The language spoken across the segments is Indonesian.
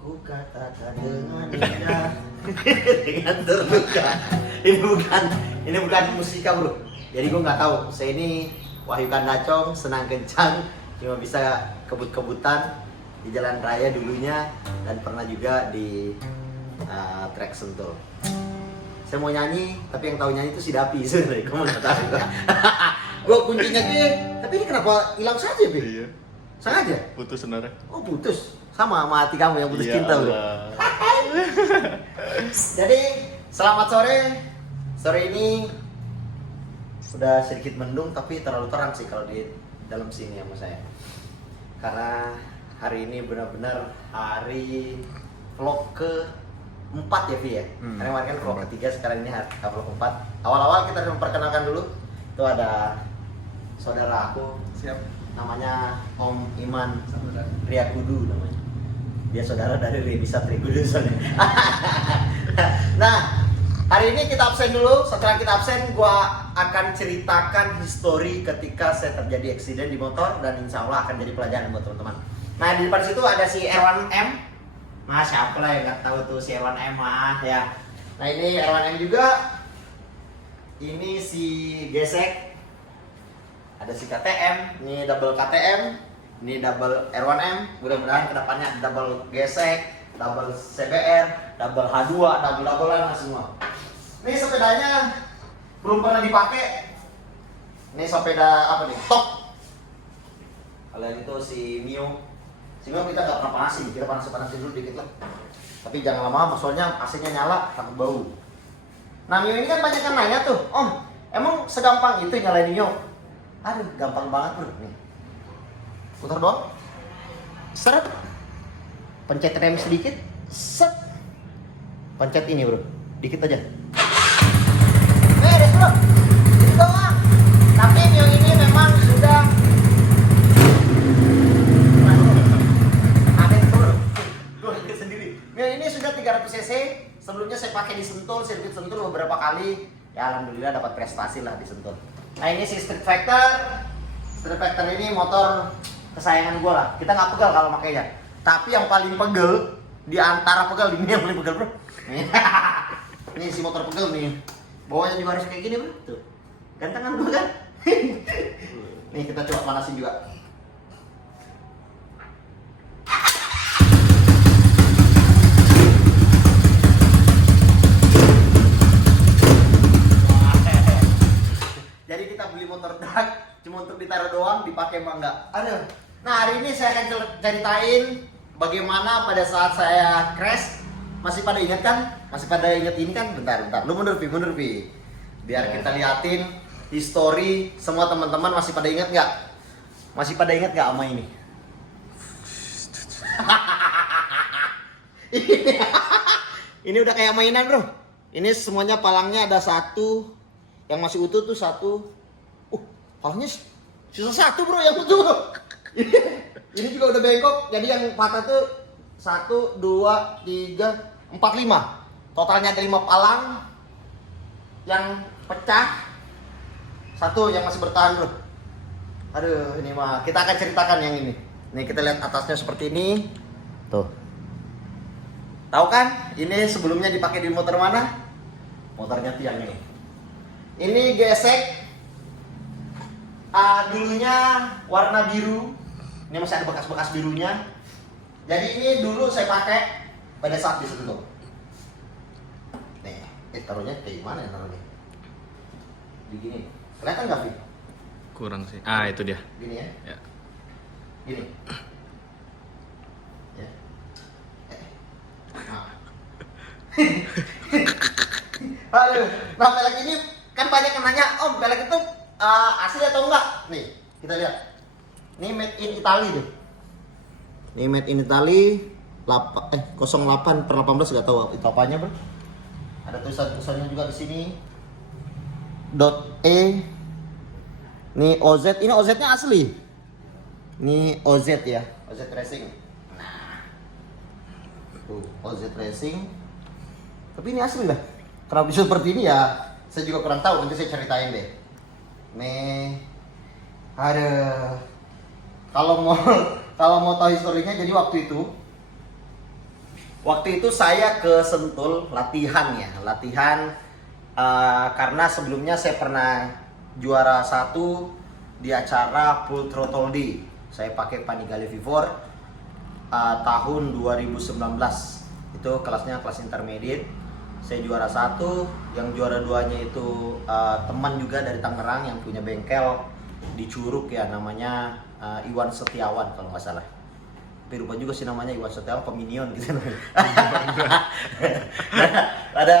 Ku katakan dengan indah dengan terluka. Ini bukan musika bro. Jadi gue nggak tahu. Saya ini Wahyu Kandacong, senang kencang, cuma bisa kebut-kebutan di jalan raya dulunya dan pernah juga di trek Sentul. Saya mau nyanyi, tapi yang tahu nyanyi itu si Dapi sebenarnya. Kamu nggak tahu. Gue kuncinya Pi, tapi ini kenapa hilang saja Pi? Iya. Sengaja? Putus sebenarnya. Oh putus, sama hati kamu yang putus Ya cinta bro. Allah. Jadi selamat sore. Sore ini sudah sedikit mendung tapi terlalu terang sih kalau di dalam sini sama saya. Karena hari ini benar-benar hari vlog ke-4 ya Vi ya. Karena kemarin kan vlog ke-3, sekarang ini hari vlog ke-4. Awal-awal kita memperkenalkan dulu. Itu ada saudara aku. Siap. Namanya Om Iman Riakudu namanya. Dia saudara dari Reni Satrikudu soalnya. Nah, hari ini kita absen dulu. Setelah kita absen, gua akan ceritakan histori ketika saya terjadi eksiden di motor dan insya Allah akan jadi pelajaran buat teman-teman. Nah, di depan situ ada si Erwan M. Nah, siapa lah yang nggak tahu tuh si Erwan M ya. Nah, ini Erwan M juga. Ini si Gesek. Ada si KTM, ini double KTM, ini double R1M, mudah-mudahan kedepannya double gesek, double CBR, double H2, double-doublean semua. Ini sepedanya belum pernah dipakai. Ini sepeda apa nih? Tok. Kalian itu si Mio. Si Mio kita nggak pernah panasin, kita panasin dulu dikit lah. Tapi jangan lama-lama, soalnya AC-nya nyala, takut bau. Nah Mio ini kan banyak yang nanya tuh, Om, emang segampang itu nyalain Mio? Aduh, gampang banget bro. Nih. Putar doang. Seret. Pencet rem sedikit. Set. Pencet ini bro. Dikit aja. Beres bro. Ini doang. Tapi Mio ini memang sudah ada bro. Gue lihat sendiri. Mio ini sudah 300 cc. Sebelumnya saya pakai di Sentul, sirkuit Sentul beberapa kali. Ya alhamdulillah dapat prestasi lah di Sentul. Nah ini si Street Fighter. Street Fighter ini motor kesayangan gue lah. Kita nggak pegal kalau makainya. Tapi yang paling pegel di antara pegal ini yang paling pegel bro. Ini si motor pegel nih. Bawahnya juga harus kayak gini bro. Tuh. Gantengan gue kan. Nih kita coba panasin juga. Jadi kita beli motor drag cuma untuk ditaruh doang, dipakai mah enggak. Aduh. Nah, hari ini saya akan ceritain bagaimana pada saat saya crash. Masih pada ingat kan? Masih pada ingat ini kan? Bentar. Lu mundur Pi. Biar kita liatin histori semua teman-teman masih pada ingat nggak? Masih pada ingat nggak sama ini? Ini udah kayak mainan, Bro. Ini semuanya palangnya ada satu. Yang masih utuh tuh satu. Palangnya sisa satu bro yang utuh. Ini juga udah bengkok. Jadi yang patah tuh 1, 2, 3, 4, 5. Totalnya ada 5 palang. Yang pecah satu yang masih bertahan bro. Aduh ini mah kita akan ceritakan yang ini. Nih kita lihat atasnya seperti ini. Tuh. Tahu kan? Ini sebelumnya dipakai di motor mana? Motornya tiang ini. Ini gesek. Dulunya warna biru. Ini masih ada bekas-bekas birunya. Jadi ini dulu saya pakai pada saat disentuh. Nih, taruhnya kayak gimana ya taruhnya? Begini. Kelihatan nggak Vi? Kurang sih. Itu dia. Gini ya? Ya. Gini. Ya. Aduh, nah pelek ini kan banyak yang nanya, Om pelek itu asli atau enggak? Nih, kita lihat. Ini made in Italy tuh. Ini made in Italy 08/18 nggak tahu itu apanya bro. Ada tulisannya juga di sini. .e. Ini OZ, ini OZ-nya asli. Ini OZ ya, OZ Racing. Nah, tuh OZ Racing. Tapi ini asli lah. Kenapa bisa seperti ini ya? Saya juga kurang tahu. Nanti saya ceritain deh. Nih, ada. Kalau mau tahu historinya, jadi waktu itu Waktu itu saya ke Sentul latihan ya, karena sebelumnya saya pernah juara 1 di acara Full Throttle Day. Saya pakai Panigale V4 tahun 2019. Itu kelasnya kelas intermediate. Saya juara 1, yang juara 2-nya itu teman juga dari Tangerang yang punya bengkel di Curug ya, namanya Iwan Setiawan kalau nggak salah. Tapi lupa juga sih namanya, Iwan Setiawan Peminion gitu. Ada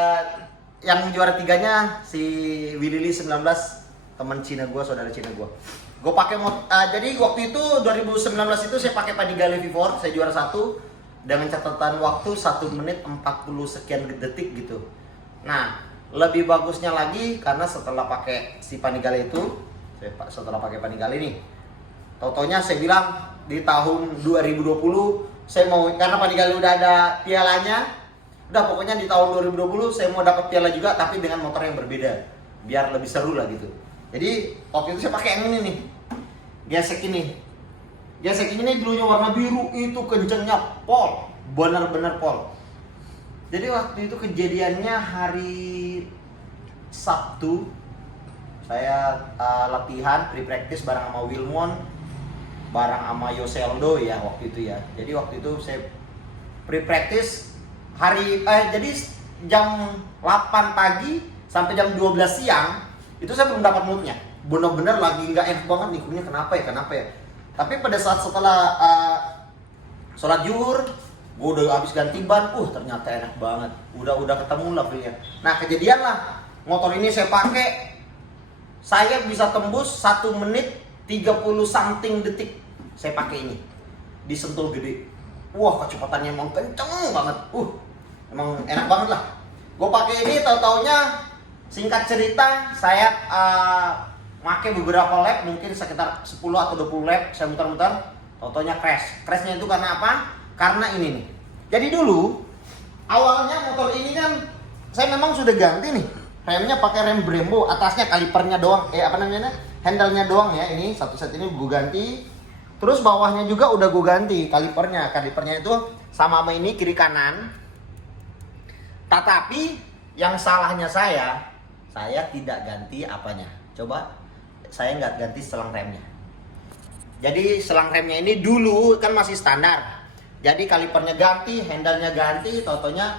yang juara 3-nya si Willy Lee 19, teman Cina gua, saudara Cina gua. Gue pakai jadi waktu itu 2019 itu saya pakai Panigale V4, saya juara 1 dengan catatan waktu 1 menit 40 sekian detik gitu. Nah, lebih bagusnya lagi karena setelah pakai si Panigale itu, setelah pakai Panigale ini, totonya saya bilang di tahun 2020 saya mau, karena Panigale udah ada pialanya, udah pokoknya di tahun 2020 saya mau dapat piala juga tapi dengan motor yang berbeda biar lebih seru lah gitu. Jadi waktu itu saya pakai yang ini nih, gesek ini dulunya warna biru, itu kencengnya pol, benar-benar pol. Jadi waktu itu kejadiannya hari Sabtu, saya latihan pre-practice bareng sama Wilmon, bareng sama Yoseldo ya waktu itu ya. Jadi waktu itu saya pre-practice jadi jam 8 pagi sampai jam 12 siang itu saya belum dapat moodnya. Bener-bener lagi nggak enak banget nih, kunya kenapa ya. Tapi pada saat setelah sholat zuhur, gue udah habis ganti ban, ternyata enak banget. Udah ketemu lah feelnya. Nah kejadian lah, motor ini saya pakai, saya bisa tembus 1 menit 30 something detik. Saya pakai ini di Sentul Gede. Wah, kecepatannya emang kenceng banget. Emang enak banget lah. Gue pakai ini, tahu-taunya singkat cerita saya pakai beberapa lap, mungkin sekitar 10 atau 20 lap saya muter-muter, tahu-taunya crash. Crashnya itu karena apa? Karena ini nih. Jadi dulu awalnya motor ini kan saya memang sudah ganti nih. Remnya pakai rem Brembo, atasnya kalipernya doang, handle-nya doang ya. Ini satu set ini gue ganti. Terus bawahnya juga udah gue ganti kalipernya. Kalipernya itu sama ini kiri kanan. Tetapi yang salahnya saya tidak ganti apanya. Coba, saya nggak ganti selang remnya. Jadi selang remnya ini dulu kan masih standar. Jadi kalipernya ganti, handle-nya ganti, totonya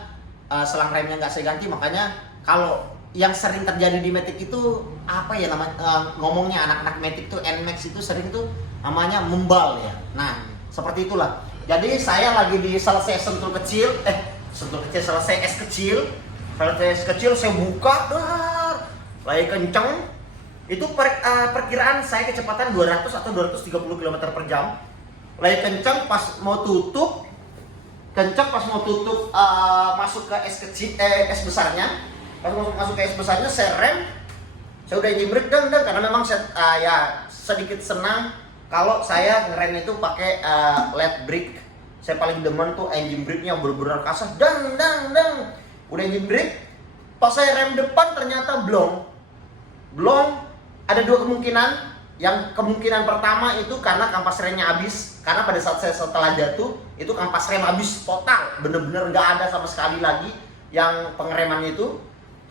selang remnya nggak saya ganti. Makanya kalau yang sering terjadi di Matic itu apa ya namanya, ngomongnya anak-anak Matic itu NMAX itu sering tuh namanya membal ya. Nah seperti itulah. Jadi saya lagi di selesai selesai es kecil saya buka, lagi kenceng. Itu perkiraan saya kecepatan 200 atau 230 km per jam. Lagi kenceng pas mau tutup, masuk ke es besarnya. Pas masuk ke es besarnya saya rem. Saya udah engine brake karena memang saya sedikit senang kalau saya ngerem itu pakai led brake. Saya paling demen tuh engine brake-nya bener-bener kasar, dang. Udah engine brake, pas saya rem depan ternyata blong. Ada 2 kemungkinan. Yang kemungkinan pertama itu karena kampas remnya habis. Karena pada saat saya setelah jatuh itu kampas rem habis total, bener-bener nggak ada sama sekali lagi yang pengeremannya itu.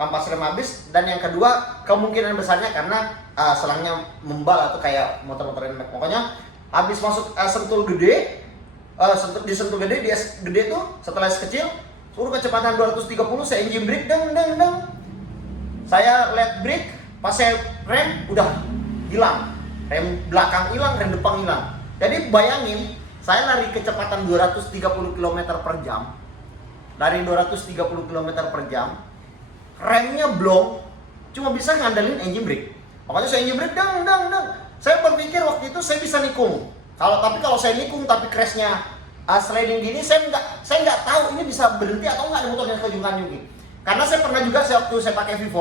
Kampas rem habis. Dan yang kedua kemungkinan besarnya karena selangnya membal atau kayak motor-motor NMAX. Pokoknya habis masuk Sentul Gede, di Sentul Gede, di es gede tuh setelah es kecil suruh kecepatan 230, saya engine brake dang. Saya led brake, pas saya rem udah hilang. Rem belakang hilang, rem depan hilang. Jadi bayangin, saya lari kecepatan 230 km per jam. Dari 230 km per jam, remnya blong, cuma bisa ngandelin engine brake. Makanya saya engine brake dang. Saya berpikir waktu itu saya bisa nikung. Tapi kalau saya nikung tapi crashnya sliding gini, saya nggak tahu ini bisa berhenti atau nggak di motornya ke ujung gitu. Karena saya pernah juga waktu saya pakai V4,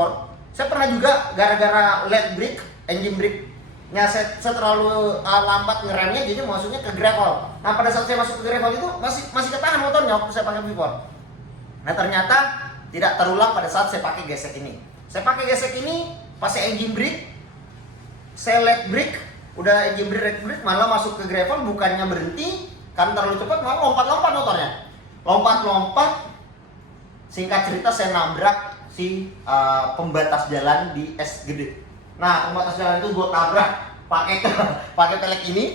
saya pernah juga gara-gara led brake, engine brake-nya saya terlalu lambat ngeremnya, jadi maksudnya ke gravel. Nah pada saat saya masuk ke gravel itu masih ketahan motornya waktu saya pakai V4. Nah ternyata tidak terulang pada saat saya pakai gesek ini. Saya pakai gesek ini pas saya engine brake, saya led brake. Udah engine brake malah masuk ke gravel, bukannya berhenti karena terlalu cepat, malah lompat motornya. lompat-lompat, singkat cerita saya nabrak si pembatas jalan di es gede. Nah, pembatas jalan itu gue tabrak pakai pelek ini.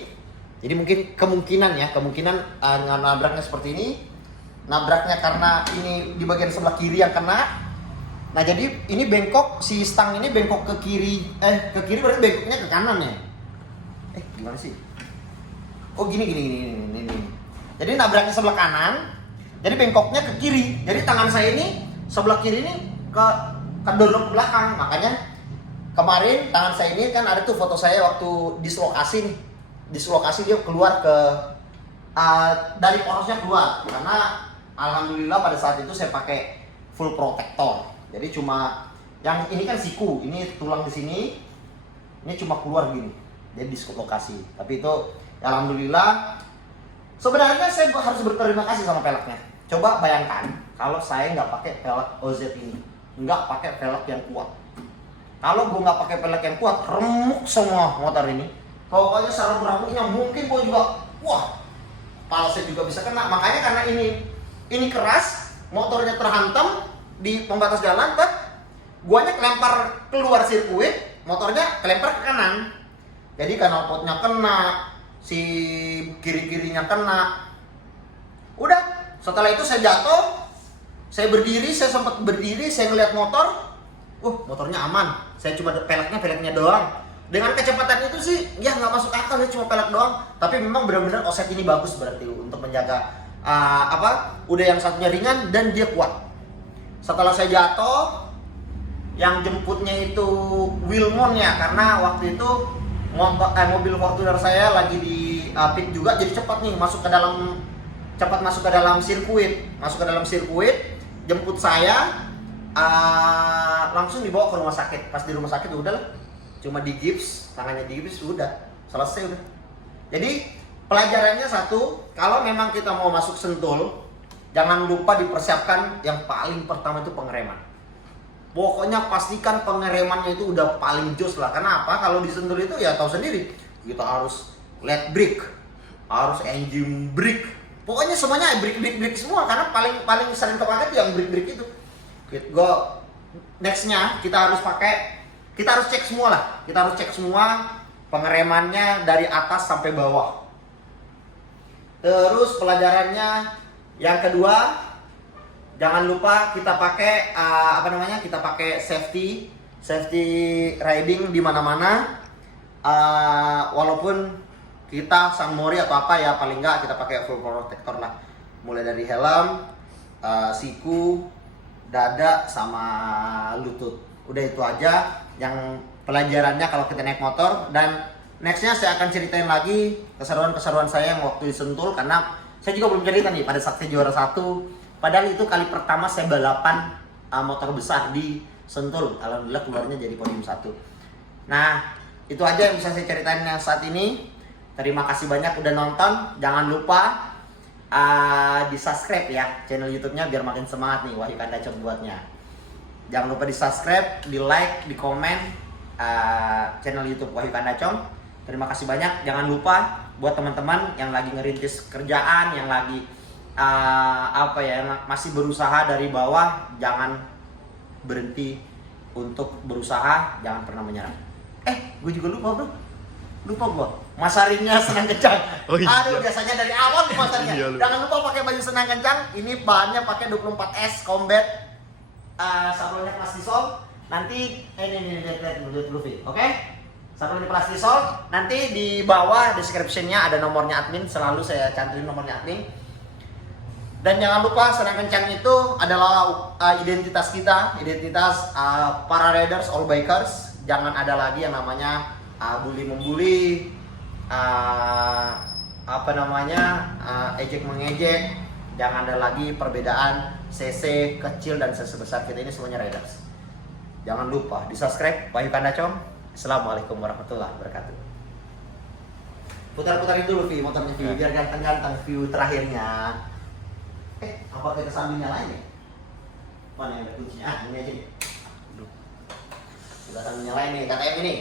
Jadi mungkin kemungkinan nabraknya seperti ini. Nabraknya karena ini di bagian sebelah kiri yang kena. Nah, jadi ini bengkok, si stang ini bengkok ke kiri. Ke kiri berarti bengkoknya ke kanan ya. Gimana sih? Oh, gini. Jadi nabraknya sebelah kanan. Jadi bengkoknya ke kiri. Jadi tangan saya ini sebelah kiri ini ke dorong ke belakang. Makanya kemarin tangan saya ini kan ada tuh foto saya waktu dislokasi nih. Dislokasi dia keluar ke dari porosnya keluar karena alhamdulillah pada saat itu saya pakai full protector. Jadi cuma yang ini kan siku, ini tulang di sini. Ini cuma keluar gini. Jadi dislokasi. Tapi itu ya alhamdulillah. Sebenarnya saya harus berterima kasih sama peleknya. Coba bayangkan kalau saya nggak pakai pelek OZ ini, nggak pakai pelek yang kuat. Kalau gue nggak pakai pelek yang kuat, remuk semua motor ini. Pokoknya secara beramuknya mungkin gue juga, wah, kepala saya juga bisa kena. Makanya karena ini keras, motornya terhantam di pembatas jalan, guanya kelempar keluar sirkuit, motornya kelempar ke kanan. Jadi knalpotnya kena, si kiri-kirinya kena. Udah, setelah itu saya jatuh, saya berdiri, saya sempat berdiri, saya ngeliat motor, motornya aman. Saya cuma peleknya doang. Dengan kecepatan itu sih, ya nggak masuk akal ya cuma pelek doang. Tapi memang benar-benar OZ ini bagus berarti untuk menjaga udah yang satunya ringan dan dia kuat. Setelah saya jatuh, yang jemputnya itu Wilmon ya, karena waktu itu mobil Fortuner saya lagi di pit juga, jadi cepat masuk ke dalam sirkuit, jemput saya, langsung dibawa ke rumah sakit. Pas di rumah sakit udah lah, cuma di gips, tangannya di gips, udah selesai udah. Jadi pelajarannya satu, kalau memang kita mau masuk Sentul, jangan lupa dipersiapkan yang paling pertama itu pengereman. Pokoknya pastikan pengeremannya itu udah paling jos lah. Karena apa? Kalau di Sentul itu ya tahu sendiri, kita harus led brake, harus engine brake. Pokoknya semuanya brake semua, karena paling sering kepake itu yang brake itu. Nextnya kita harus cek semua lah. Kita harus cek semua pengeremannya dari atas sampai bawah. Terus pelajarannya yang kedua, jangan lupa kita pakai kita pakai safety riding di mana-mana. Walaupun kita Sunmori atau apa ya, paling enggak kita pakai full protector lah. Mulai dari helm, siku, dada sama lutut. Udah itu aja yang pelajarannya kalau kita naik motor. Dan nextnya saya akan ceritain lagi keseruan saya yang waktu di Sentul, karena saya juga belum cerita nih pada saat saya juara 1. Padahal itu kali pertama saya balapan motor besar di Sentul. Alhamdulillah keluarnya jadi podium 1. Nah, itu aja yang bisa saya ceritain saat ini. Terima kasih banyak udah nonton. Jangan lupa di subscribe ya channel YouTube-nya biar makin semangat nih Wahyu Kandacong buatnya. Jangan lupa di subscribe, di like, di komen channel YouTube Wahyu Kandacong. Terima kasih banyak. Jangan lupa buat teman-teman yang lagi ngerintis kerjaan, yang lagi masih berusaha dari bawah, jangan berhenti untuk berusaha, jangan pernah menyerah. Gue juga lupa bro. Masarinnya senang kencang. Oh, iya. Aduh, biasanya dari awal tuh masarinnya. Iya, Jangan lupa pakai baju senang kencang. Ini bahannya pakai 24S Combat. Sablonnya plastisol. Nanti lihat dulu, oke? Sablonnya plastisol. Nanti di bawah description-nya ada nomornya admin. Selalu saya cantumin nomornya admin. Dan jangan lupa senang kencang itu adalah identitas kita, identitas para riders, all bikers. Jangan ada lagi yang namanya bully membuli, ejek mengejek. Jangan ada lagi perbedaan CC kecil dan CC besar. Kita ini semuanya riders. Jangan lupa di subscribe Wahyu Kandacong. Assalamualaikum warahmatullahi wabarakatuh. Putar-putarin dulu Vi motornya Vi, biar ganteng-ganteng view terakhirnya. Apa kita sambil nyalain ya? Mana yang ada kuncinya? Ini aja nih. Udah sambil nyalain nih, KTM ini.